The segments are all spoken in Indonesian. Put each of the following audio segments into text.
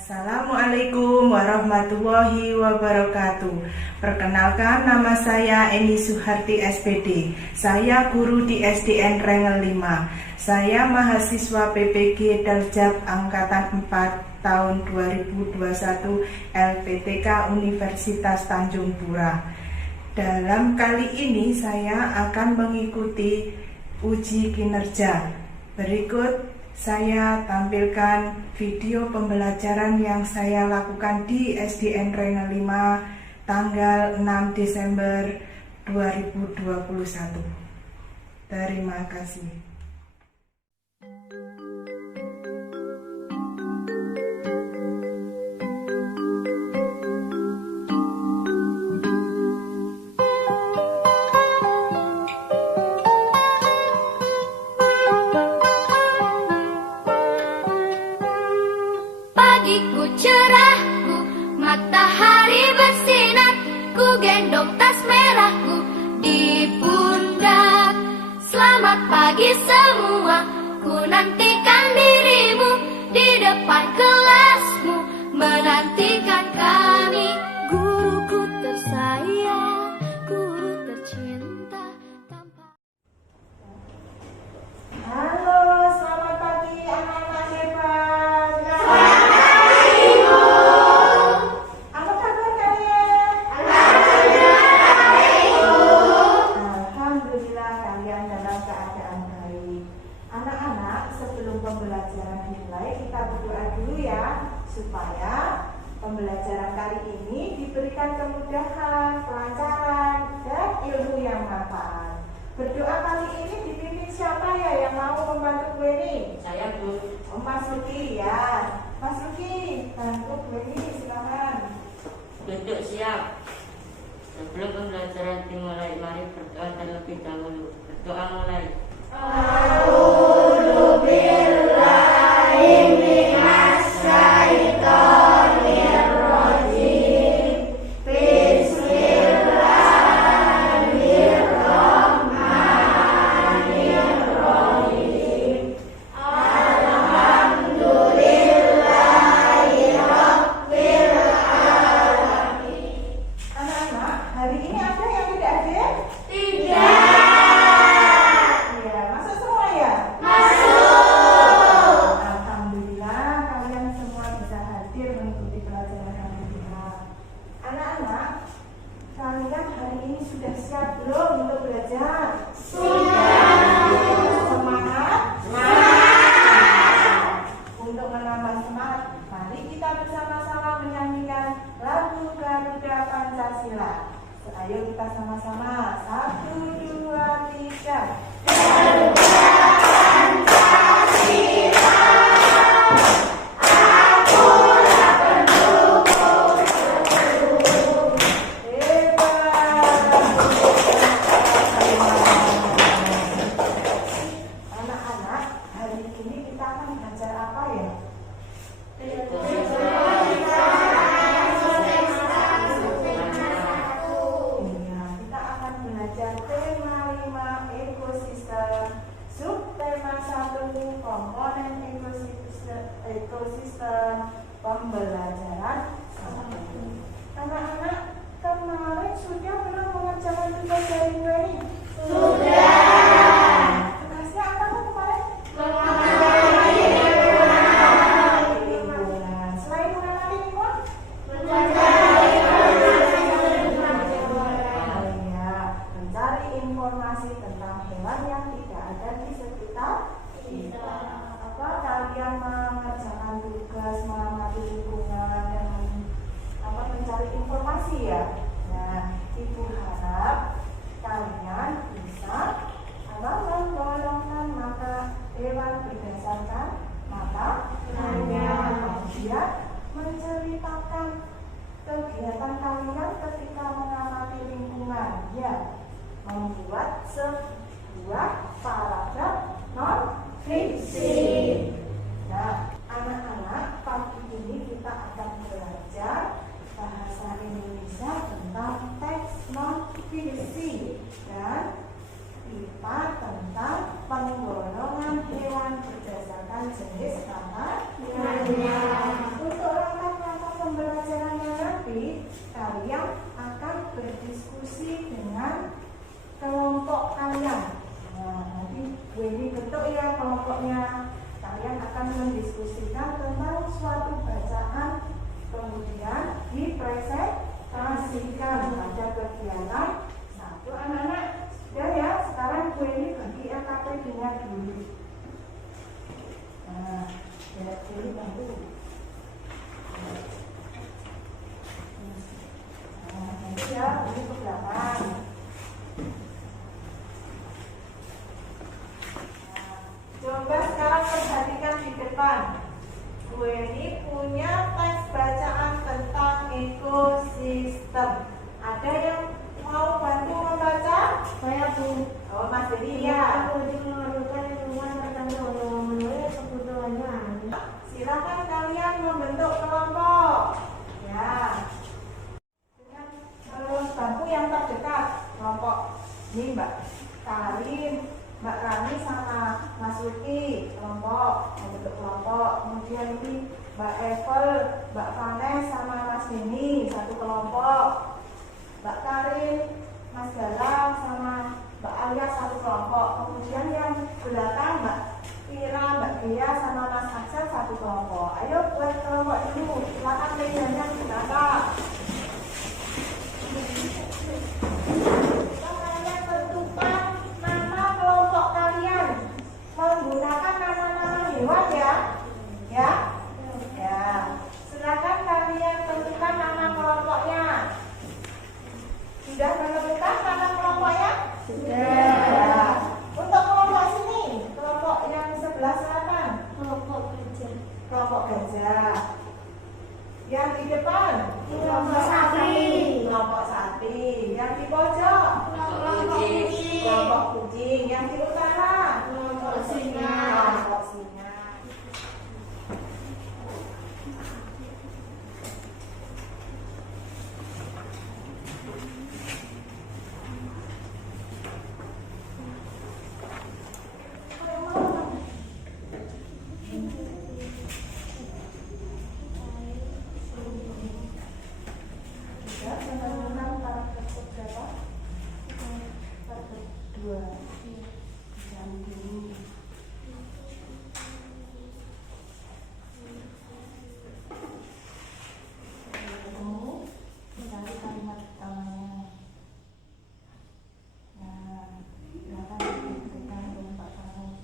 Assalamualaikum warahmatullahi wabarakatuh. Perkenalkan, nama saya Eni Suharti SPD. Saya guru di SDN Rengel 5. Saya mahasiswa PPG Daljab Angkatan 4 tahun 2021 LPTK Universitas Tanjung Pura. Dalam kali ini saya akan mengikuti uji kinerja. Berikut saya tampilkan video pembelajaran yang saya lakukan di SDN Rengel 5 tanggal 6 Desember 2021. Terima kasih. Pagiku cerahku, matahari bersinar, ku gendong tas merahku di pundak. Selamat pagi semua, ku nantikan dirimu di depan kelasmu, menantikan kami. Guruku tersayang, guru tercinta tanpa... Halo, selamat pagi anak-anak hebat. Pembelajaran dimulai, kita berdoa dulu ya, supaya pembelajaran kali ini diberikan kemudahan, kelancaran, dan ilmu yang manfaat. Berdoa kali ini dipimpin siapa ya yang mau membantu Bu Eni? Saya, Bu. Mas Luki ya. Mas Luki, bantu Bu Eni, silakan. Duduk siap. Sebelum pembelajaran dimulai, mari berdoa terlebih dahulu. Berdoa mulai. Kalian hari ini sudah siap belum untuk belajar? Sudah. Semangat? Semangat. Untuk menambah semangat, mari kita bersama-sama menyanyikan lagu Garuda Pancasila. Ayo kita sama-sama. 1, 2, 3. Garuda Pancasila. Komponen ekosistem pembelajaran. Anak-anak kemarin sudah belum mengerjakan tugas dari Bu Eni? Sudah. Tugasnya apa kemarin? Mengamati lingkungan. Selain mengamati lingkungan, mencari informasi tentang hewan yang tidak ada di sekitar kita. Kalian mengerjakan tugas mengamati lingkungan dan mencari informasi ya. Nah, Ibu harap kalian bisa menggolongkan mata hewan berdasarkan mata kemudian menceritakan kegiatan kalian ketika mengamati lingkungan ya, membuat sebuah paragraf non-fiksi. Nah, anak-anak, pagi ini kita akan belajar bahasa Indonesia tentang teks non-fiksi dan IPA tentang penggolongan hewan berdasarkan jenis kata. Untuk orang kalian. Nah, nanti Bu ini bentuk ya kelompoknya. Kalian akan mendiskusikan tentang suatu bacaan, kemudian dipresentasikan pada kegiatan satu. Anak-anak sudah ya, sekarang Bu ini bagi LKPD-nya dulu. Nah, jadi bantu. Nah, nanti ya, ini ke belakang. Coba sekarang perhatikan di depan. Gue ini punya teks bacaan tentang ekosistem. Ada yang mau bantu membaca? Saya Bu. Oh, Mas Dedi ya. Aku mengadukan lingkungan tertentu menulis kebutuhannya. Silakan kalian membentuk kelompok. Ya. Dengan bangku yang terdekat kelompok. Ini Mbak Karin, Mbak Rani sama Mas Luki kelompok, membentuk kelompok. Kemudian ini Mbak Evel, Mbak Vanes sama Mas Denny satu kelompok. Mbak Karin, Mas Galang sama Mbak Alia satu kelompok. Kemudian yang belakang Mbak Ira, Mbak Gia sama Mas Aksan satu kelompok. Ayo buat kelompok dulu. Silakan medannya di belakang. Kalian tentukan nama kelompok kalian menggunakan nama-nama hewan ya. Ya. Ya. Silakan kalian tentukan nama kelompoknya. Sudah menentukan nama kelompoknya? Sudah. Ya. Untuk kelompok sini, kelompok yang sebelah selatan, Kelompok kerja. kelompok gajah. Yang di depan, Kelompok sapi. kelompok sapi. Yang di pojok, Kelompok kucing. kelompok kucing. Yang di utara, Kelompok singa. kelompok singa. Sudah menentukan target berapa? Target 2. Jam dulu. Ketemu, mencari kalimat utamanya. Nah, silakan diberikan oleh Pak Faruk.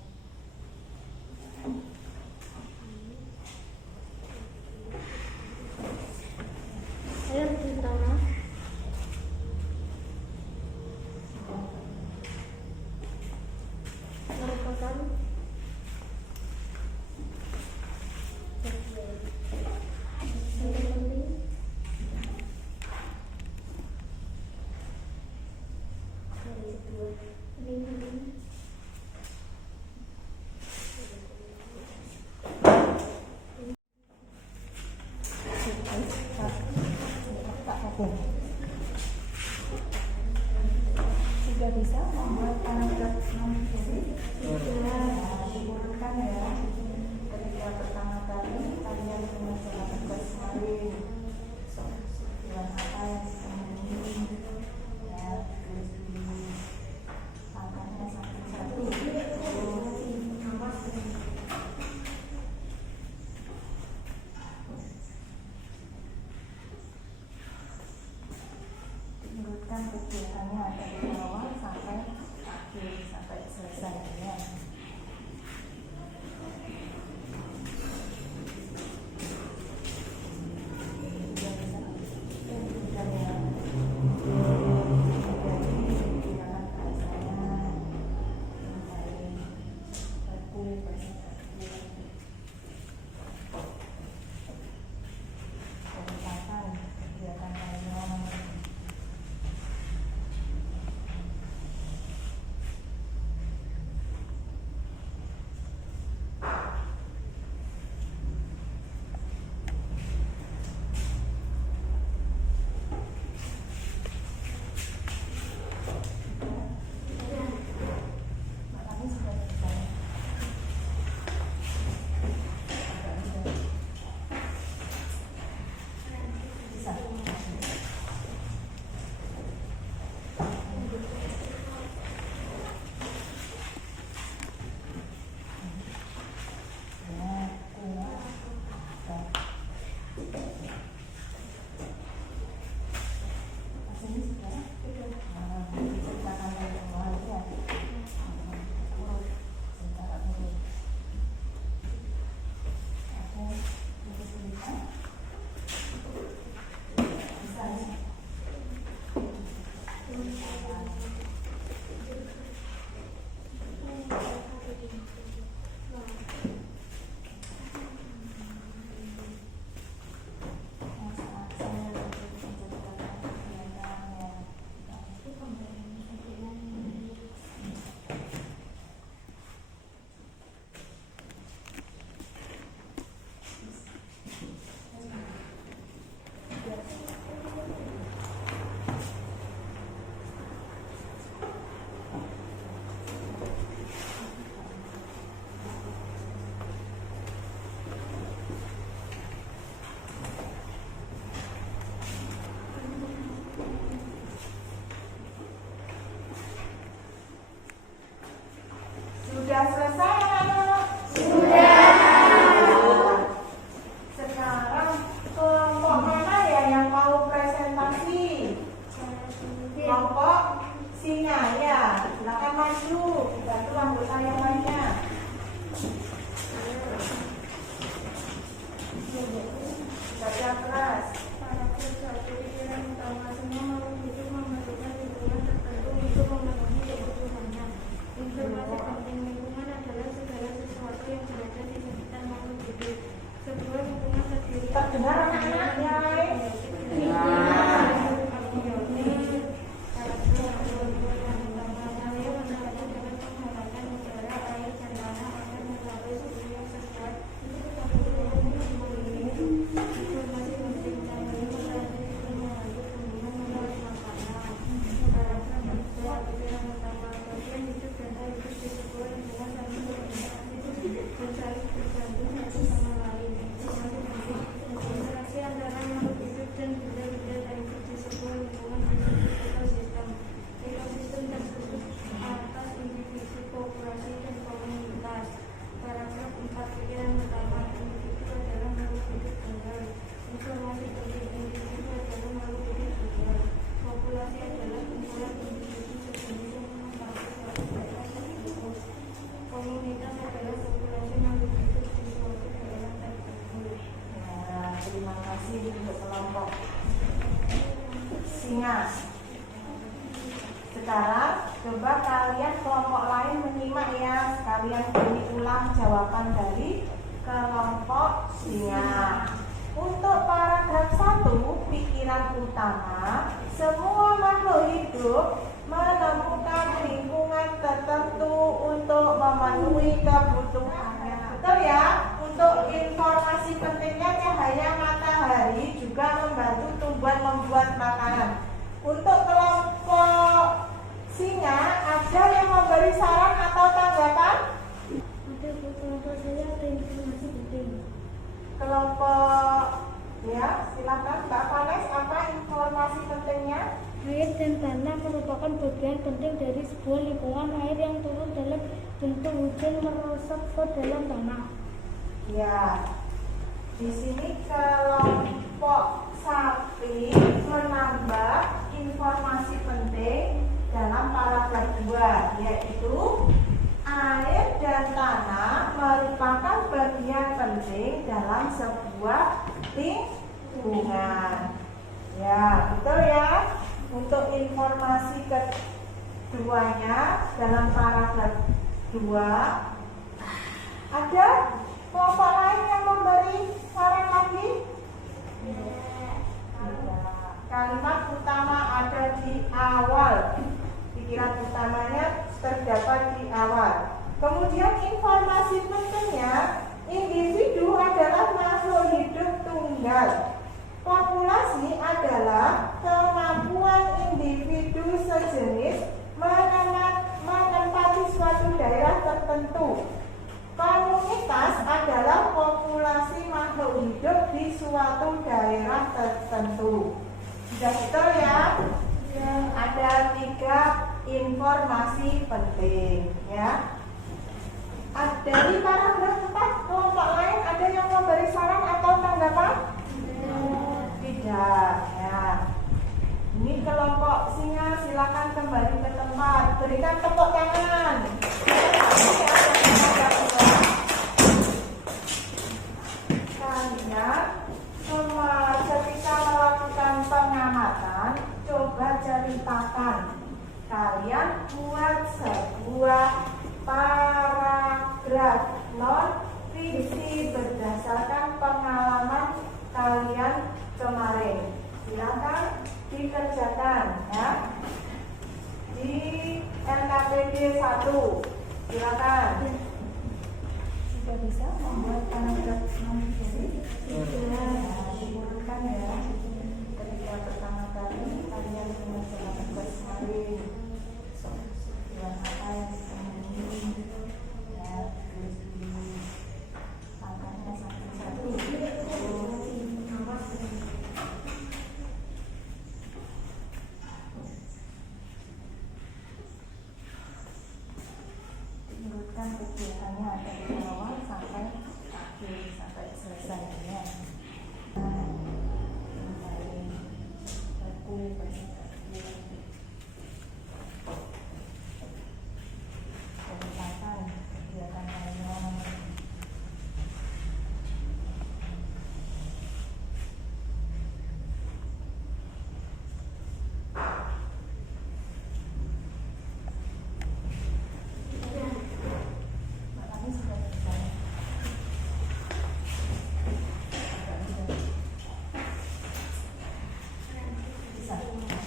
Ayo di tanah. Merupakan Sudah bisa membuat paragraf nomor Nah, diurutkan ya. Ketika pertama kali kalian mengerjakan tugas kemarin, soal apa yang ditemui, ya tulis dulu. Angkanya satu-satu. Urutkan kegiatannya dari awal sampai akhir, sampai selesai ya. singa. Sekarang coba kalian kelompok lain menyimak ya. Kalian beri ulang jawaban dari kelompok singa. Untuk paragraf 1, pikiran utama, semua makhluk hidup menemukan lingkungan tertentu untuk memenuhi kebutuhannya. Betul ya? Untuk informasi pentingnya, cahaya matahari juga membantu tumbuhan membuat makanan. Untuk kelompok singa, ada yang memberi saran atau tanggapan? Ada kelompok saya ada informasi penting. Kelompok ya, silakan Mbak Vanes, apa informasi pentingnya? Air dan tanah merupakan bagian penting dari sebuah lingkungan. Air yang turun dalam bentuk hujan meresap ke dalam tanah. Ya, di sini kelompok sapi menambah informasi penting dalam paragraf 2, yaitu air dan tanah merupakan bagian penting dalam sebuah lingkungan. Ya, betul ya. Untuk informasi keduanya dalam paragraf 2, ada kelompok lain yang memberi saran lagi? Kalimat utama ada di awal. Pikiran utamanya terdapat di awal. Kemudian informasi pentingnya, individu adalah makhluk hidup tunggal. Populasi adalah kemampuan individu sejenis menempati suatu daerah tertentu. Komunitas adalah populasi makhluk hidup di suatu daerah tertentu. Sudah betul ya? Ada 3 informasi penting ya. Dari paragraf 4, kelompok lain ada yang memberi saran atau tanggapan? Tidak ya. Ini kelompok singa, silakan kembali ke tempat. Berikan tepuk tangan. Kalian ketika melakukan pengamatan, coba ceritakan. Kalian buat sebuah paragraf non fiksi berdasarkan pengalaman kalian kemarin. Silakan dikerjakan ya. Di NKPD 1, silakan. Sudah bisa membuat paragraf non fiksi? Sudah, dibutuhkan ya. Ketika pertama kali kalian mengerjakan tugas kemarin, soal apa yang kemudian ya, tulis di angkanya satu-satu. Urutkan kegiatannya dari awal sampai akhir, sampai selesai ya. Bisa.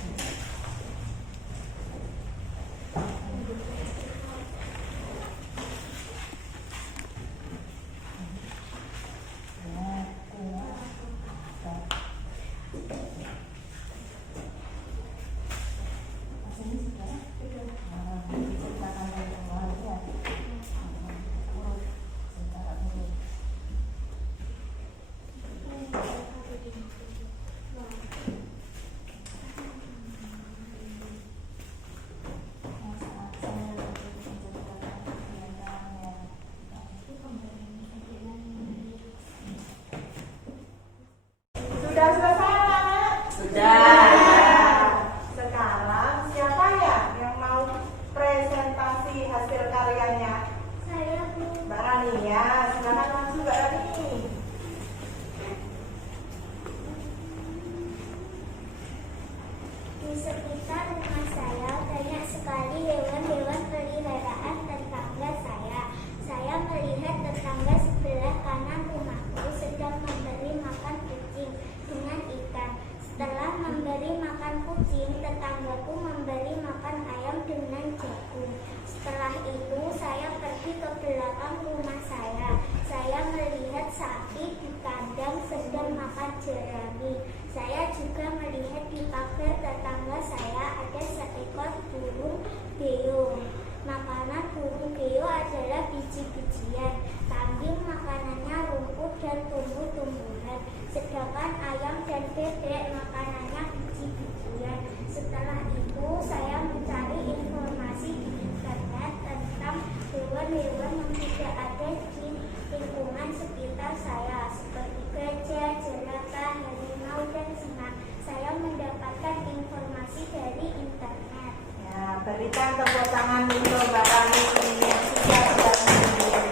Di sekitar rumah saya banyak sekali hewan-hewan peliharaan tetangga saya. Saya melihat tetangga sebelah kanan rumahku sedang memberi makan kucing dengan ikan. Setelah memberi makan kucing, tetanggaku memberi makan ayam dengan jagung. Setelah itu, saya pergi ke belakang rumah saya. Saya melihat sapi di kandang sedang makan jerami. Saya juga melihat di pagar tetangga saya ada seekor burung beo. Makanan burung beo adalah biji-bijian. Kambing makanannya rumput dan tumbuh-tumbuhan. Sedangkan ayam dan bebek makanannya biji-bijian. Setelah itu saya mencari informasi di internet tentang hewan-hewan yang tidak ada di lingkungan sekitar saya seperti gajah, jerapah, harimau, dan singa. Saya mendapatkan informasi dari internet. Ya, berikan tepuk tangan untuk Mbak Rani yang sudah berhasil.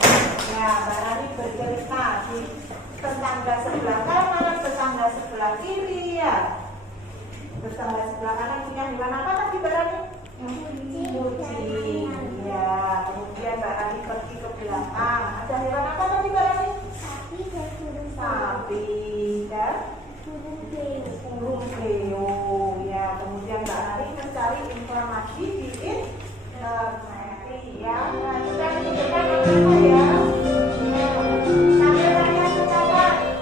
Ya, Mbak Rani bercerita di tetangga sebelah kanan, tetangga sebelah kiri ya. Tetangga sebelah kanan punya hewan apa tadi Mbak Rani? Kucing. Ya, kemudian Mbak Rani pergi ke belakang. Ada hewan apa tadi Mbak Rani? Sapi dan burung Sapi dan burung beo. burung beo. Ya, kemudian Mbak Rani mencari informasi di internet. Ya, nah kita menunjukkan apa ya? Sambil kalian mencatat.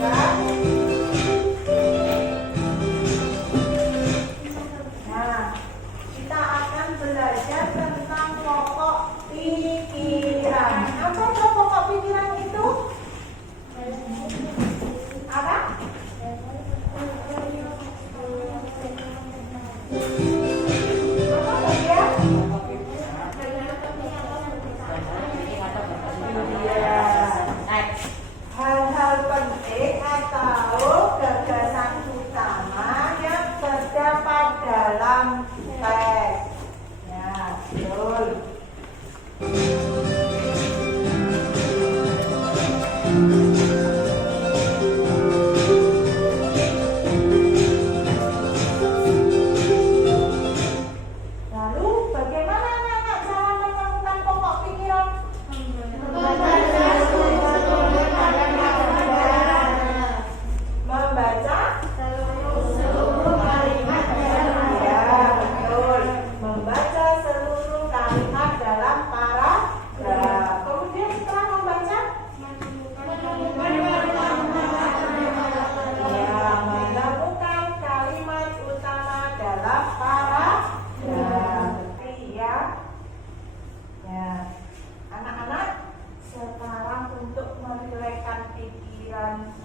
Ya. Nah, kita akan belajar tentang pokok pikiran. Apa itu pokok pikiran itu? Apa? Apa ya? Iya. Hal-hal penting atau gagasan utama yang terdapat dalam teks. Ya, betul. Lalu bagaimana anak-anak cara menemukan pokok pikiran? Membaca seluruh kalimat dalam ya, betul. Membaca seluruh kalimat dalam paragraf. Kemudian setelah membaca ya, menemukan kalimat utama dalam paragraf. Ya. Ya. Anak-anak, sekarang untuk merilekskan pikiran,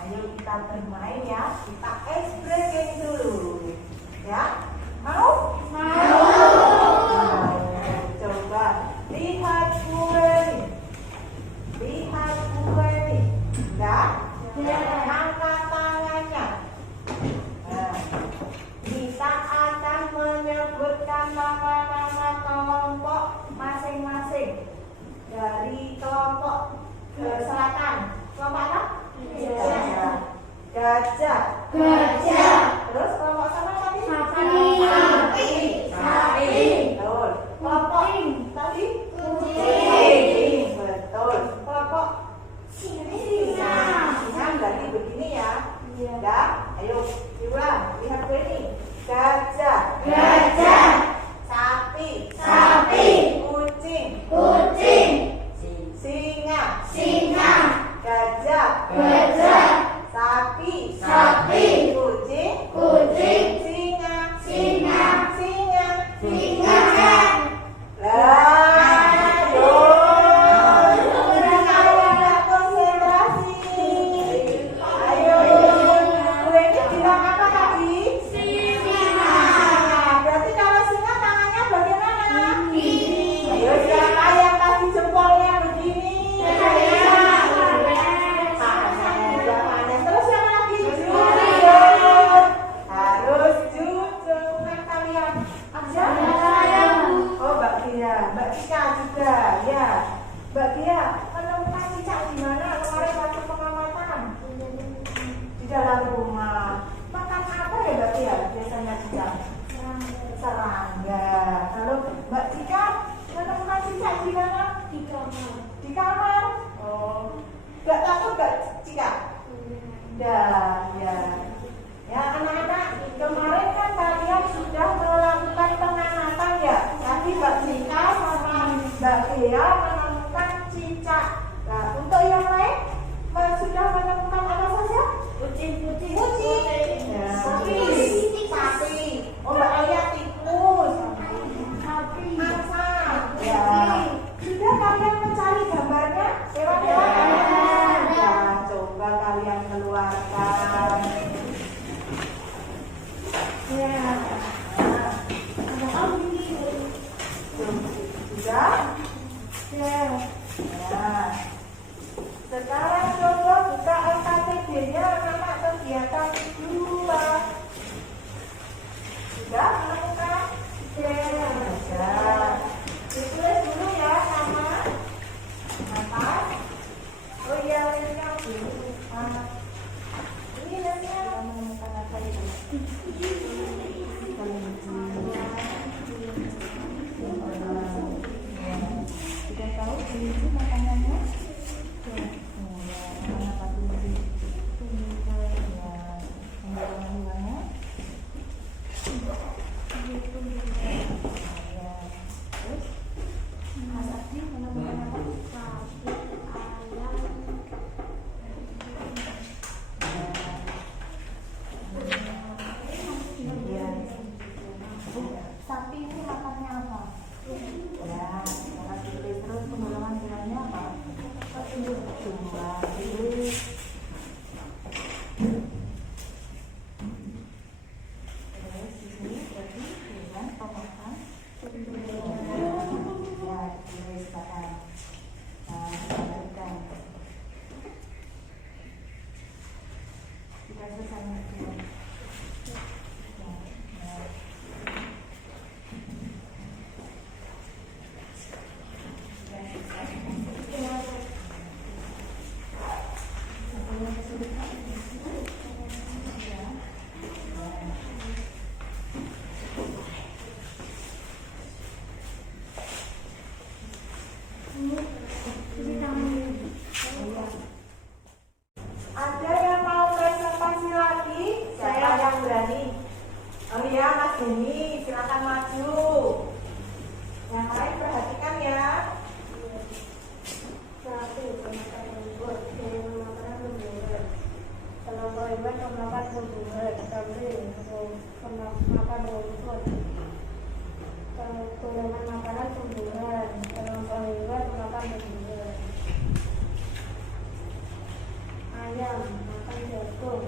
ayo kita bermain ya. Kita ice breaking dulu. Ya. Mau? Mau. Coba lihat gue nih. Lihat gue nih. Ya. Angkat tangannya. Nah, kita akan menyebutkan nama-nama kelompok masing-masing. Dari kelompok selatan. Kelompok apa? Gajah. Gajah. Terus kelompok sana tadi? Sapi. Betul. Kelompok tadi? Kucing. Betul. Kelompok singa. Singa berarti begini ya. Ya. Ayo diulang. Lihat ini. Gajah. Sapi. Kucing. Singa. Gajah. Sapi. Cika? Udah, ya. Ya anak-anak, kemarin kan kalian sudah melakukan pengamatan ya. Tadi Mbak Cika sama Mbak Bea menemukan cicak. Nah, untuk yang lain sudah menemukan apa saja? Kucing. Ya, sapi. Oh, Mbak Ayah tikus. Angsa. Ya. Sudah kalian mencari gambarnya? Hewan-hewan? Ya, coba kalian keluarkan. Ya. Sudah? Ya. Nah. Sekarang coba buka LKTB-nya nama kegiatan 2. Sudah menemukan? Ya. Ditulis dulu ya nama. Apa? Oh iya, linknya dulu. Ini linknya menemukan apa itu? Sudah tahu kelinci makanannya? Oh ya, makan apa kelinci? Ya, hewan-hewannya? Ya, terus? Mas Abdi menemukan apa? Sapi ini makannya apa? Ya, kalau ditulis terus penggolongan hewannya apa? Tumbuhan. Terus di sini berarti hewan pemakan. Ya, ditulis bahan. Nah, kembalikan. Sudah selesai mengerti. Ada yang mau presentasi lagi? Siapa yang berani? Oh iya, Mas Denny, silakan maju. Yang lain perhatikan ya. Ayam makan jagung,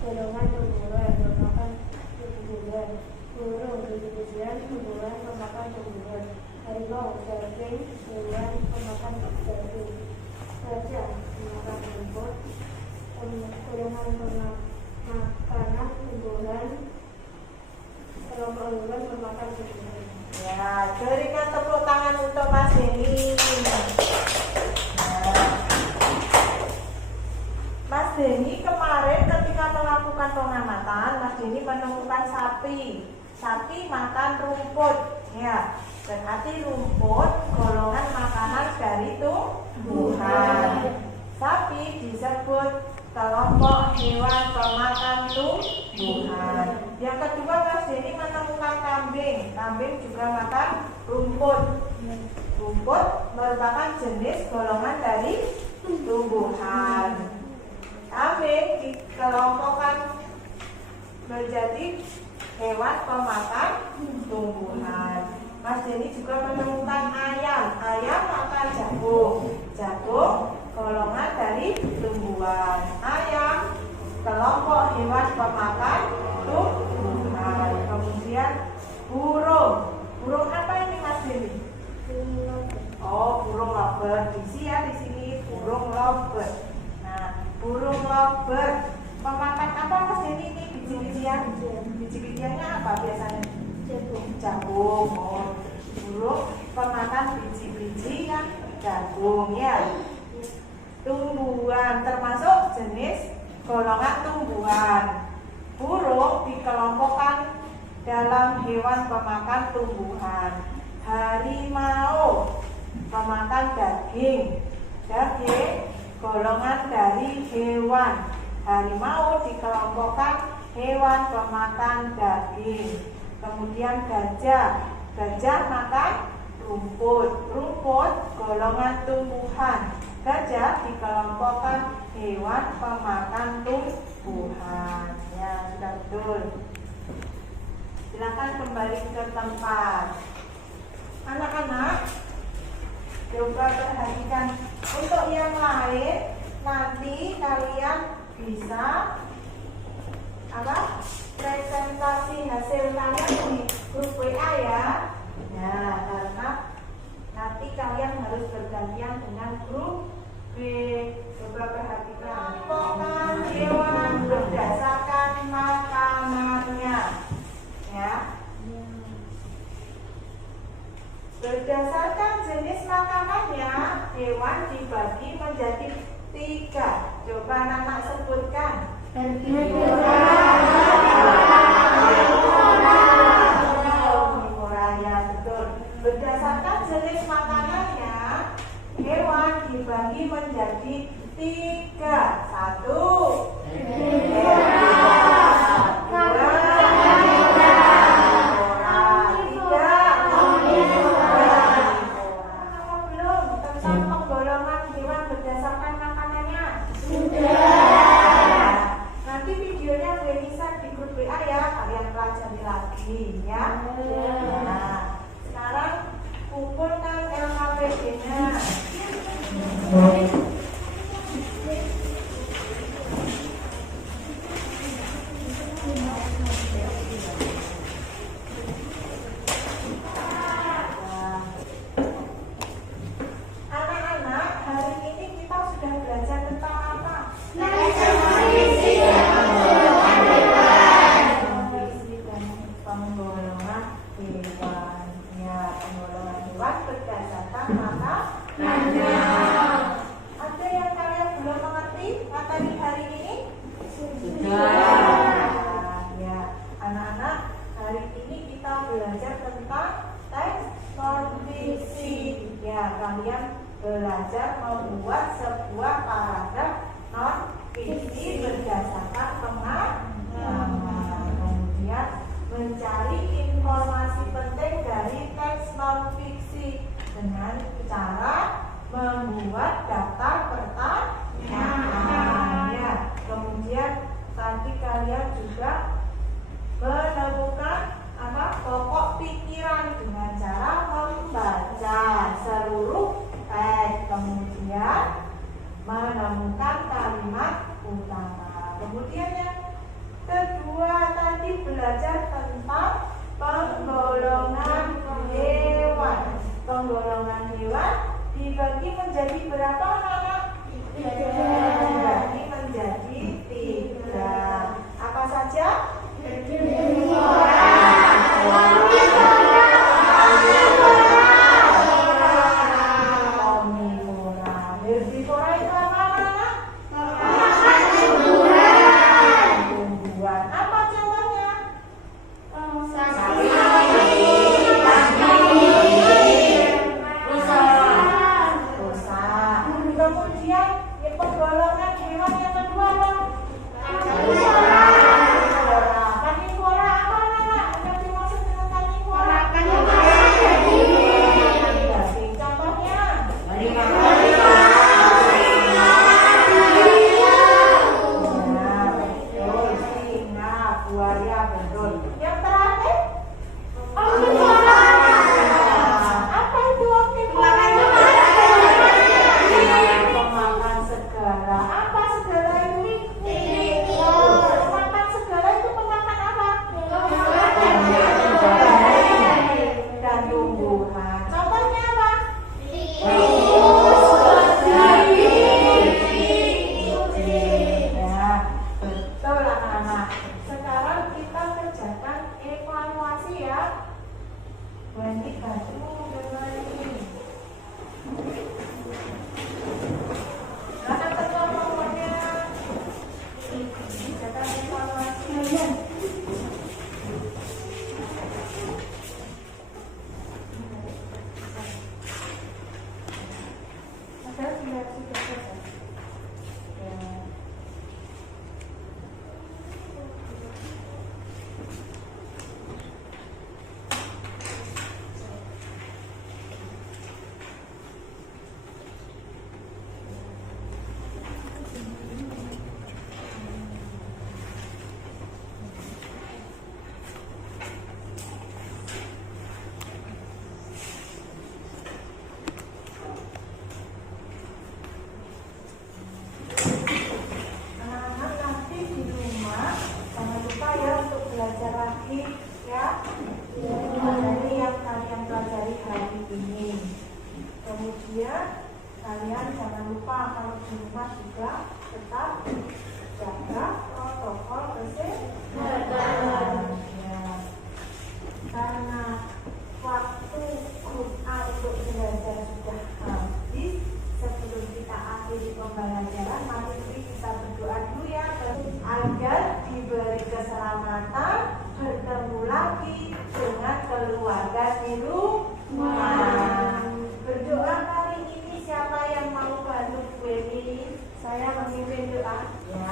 golongan tumbuhan memakan tumbuhan, burung biji-bijian tumbuhan memakan tumbuhan, harimau daging hewan memakan daging, gajah memakan rumput, golongan makanan tumbuhan, kelompok hewan memakan tumbuhan. Ya, berikan tepuk tangan untuk Mas Denny. Mas Denny kemarin ketika melakukan pengamatan, Mas Denny menemukan sapi. Sapi makan rumput, ya. Berarti rumput golongan makanan dari tumbuhan. Sapi disebut kelompok hewan pemakan tumbuhan. Yang kedua, Mas Denny menemukan kambing. Kambing juga makan rumput. Rumput merupakan jenis golongan dari tumbuhan. Kambing dikelompokkan menjadi hewan pemakan tumbuhan. Mas Denny juga menemukan ayam. Ayam makan jagung. Jagung golongan dari tumbuhan. Ayam kelompok hewan pemakan tumbuhan. Kemudian burung. Burung apa ini Mas Denny? Oh, burung lovebird. Diisi ya di sini burung lovebird. Burung lovebird pemakan apa Mas Denny ini? Biji-bijian. Biji-bijiannya apa biasanya? Jagung. Oh, burung pemakan biji-biji yang jagung ya. Tumbuhan termasuk jenis golongan tumbuhan. Burung dikelompokkan dalam hewan pemakan tumbuhan. Harimau pemakan daging. golongan dari hewan. Harimau dikelompokkan hewan pemakan daging. Kemudian gajah, gajah makan rumput. Rumput golongan tumbuhan. Gajah dikelompokkan hewan pemakan tumbuhan. Ya, sudah betul. Silakan kembali ke tempat. Anak-anak, coba perhatikan untuk yang lain. Nanti kalian bisa presentasi hasil kalian di grup WA ya. Nah, karena nanti kalian harus bergantian dengan grup B. Coba perhatikan. Kelompokkan hewan berdasarkan makanannya. Ya. Berdasarkan jenis makanannya, hewan dibagi menjadi 3. Coba anak-anak sebutkan. Herbivora, ya betul. Berdasarkan jenis makanannya, hewan dibagi menjadi 3. 1. Ya. Nah, sekarang kumpulkan LKPD-nya. Anak-anak, hari ini kita sudah belajar tentang apa? Penggolongan hewan. Ya, penggolongan hewan berdasarkan makanannya. Ada yang kalian belum mengerti materi hari ini? Sudah. Ya, anak-anak, hari ini kita belajar tentang teks non-fiksi. Ya, kalian belajar membuat sebuah paragraf non-fiksi berdasarkan pengalaman. Kemudian mencari informasi penting dari teks non-fiksi dengan cara membuat daftar pertanyaan. Ya. Kemudian tadi kalian juga menemukan pokok pikiran dengan cara membaca seluruh teks. Kemudian menemukan kalimat utama. Kemudian yang kedua tadi belajar tentang penggolongan hewan. Penggolongan hewan dibagi menjadi berapa anak-anak? Dibagi menjadi 3. Apa saja? Omnivora. Herbivora itu apa anak-anak? Tumbuhan. Apa contohnya? Rusa. Kemudian penggolongan tetap jaga protokol kesehatan. Ya. Karena waktu Quran untuk belajar sudah habis, sebelum kita akhiri pembelajaran, mari kita berdoa dulu ya agar diberi keselamatan bertemu lagi dengan keluarga di rumah. Berdoa kali ini siapa yang mau bantu Bu Emi? Saya memimpin doa. Ya.